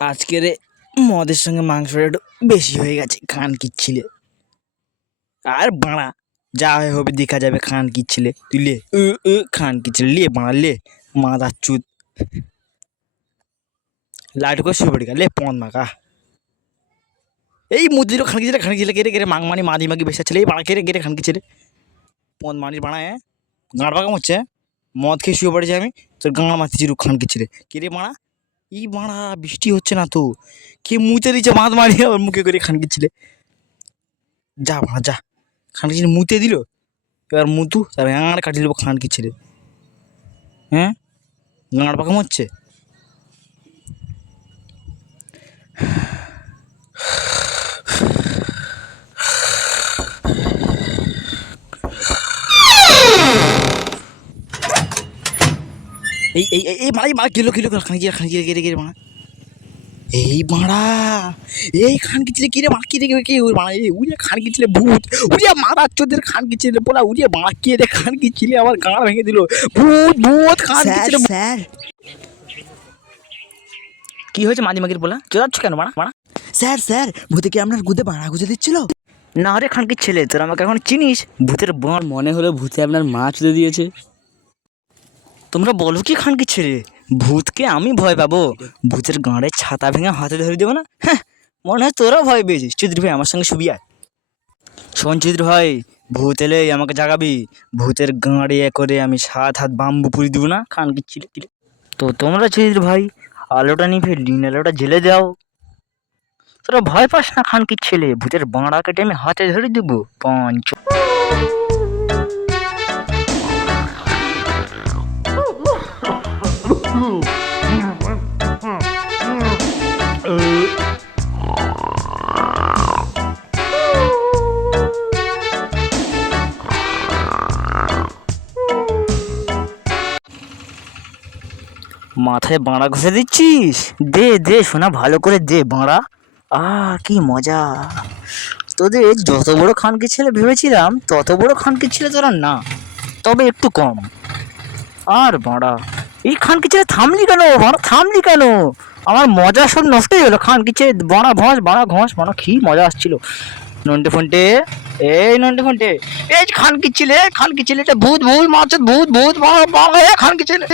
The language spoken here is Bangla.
আজকের মদের সঙ্গে মাংসটা একটু বেশি হয়ে গেছে। খান কিচ্ছিলে আর বাড়া যা হবে দেখা যাবে। খান কিচ্ছিলে তুই লে খান কিচ্ছিলে লে বাড়া লে মাদার চুদ লাইট করে শুয়ে পড়ি লে পন মাকা এই মুদির খান কিছিলে কেটে কেটে মাংমানি মাদি মাগি বেসা ছেলে এই বাড়া কেটে কেটে খান কিছিলে পন মানির বাড়া গাঁড় পাকাম হচ্ছে। মদ খেয়ে শুয়ে পড়েছি আমি, তোর গাঁড় মারতেছি খান কিছিলে কেটে বাড়া। ই বাড়া বৃষ্টি হচ্ছে না তো, কে মুতে দিচ্ছে মাছ মারিয়ে আবার মুখে করে খান কিচ্ছিলে। যা বাড়া যা, খান কিচ্ছিলে মুতে দিল, এবার মুতু তার গাঁড় কাটিয়ে দেবো খান কিচ্ছিলে। হ্যাঁ গাঁড় পাকাম হচ্ছে। এই এই এই মারা মারা কিলো কিলো খান কিলো কেটে কেটে মারা এই মারা এই খান কিচ্ছিলে কিরে মারা কিরে কে মারা এই উড়িয়া খান কিচ্ছিলে ভূত উড়িয়া মারা চোদের খান কিচ্ছিলে বলা উড়িয়া মারা কে রে খান কিচ্ছিলে আমার গাঁড় ভেঙে দিল। ভূত ভূত খান কিচ্ছিলে। স্যার কি হয়েছে মাঝি মাগির বলা চোদাচ্ছ কেন মারা মারা? স্যার স্যার ভূতে কি আপনার গুদে বাড়া গুজে দিচ্ছিল? না রে খান কি ছেলে, তোর আমাকে এখন চিনিস? ভূতের বর মনে হলো ভূতে আপনার মা চুদে দিয়েছে। তোমরা বলো কি খান কি ছেলে, ভূতকে আমি ভয় পাবো? ভূতের গাঁড়ে ছাতা ভেঙে হাতে ধরে দেবো না? হ্যাঁ মনে হয় তোরা ভয় পেয়েছিস। চৌধুরী ভাই আমার সঙ্গে শুবি আয়। শোন চৌধুরী ভাই, ভূত এলে আমাকে জাগাবি। ভূতের গাঁড়ে করে আমি 7 হাত বাম্বু পুরি দেবো না খান কি ছিলে। তো তোমরা চৌধুরী ভাই আলোটা নিভে ডিন আলোটা জেলে দাও। তোরা ভয় পাস না খান কি ছেলে, ভূতের বাঁড়া কেটে আমি হাতে ধরে দেবো পঞ্চ। মাথায় বাঁড়া ঘষে দিচ্ছিস? দে দে শোনা ভালো করে দে বাঁড়া। কি মজা। তোদের যত বড় খানকি ছেলে ভেবেছিলাম তত বড় খানকি ছেলে তোরা না, তবে একটু কম। আর বাঁড়া এই খানকি ছেলে থামলি কেন বাঁড়া, থামলি কেন? আমার মজা সব নষ্ট হয়ে গেলো। খানকি ছেলে বাঁড়া ঘষ বাঁড়া ঘষ বাঁড়া কি মজা আসছিল। নন্টে ফন্টে এই নন্টে ফন্টে এই খানকি ছেলে এটা ভূত ভূত মারছে ভূত ভূত বাঁড়া বাঁড়া খানকি ছেলে।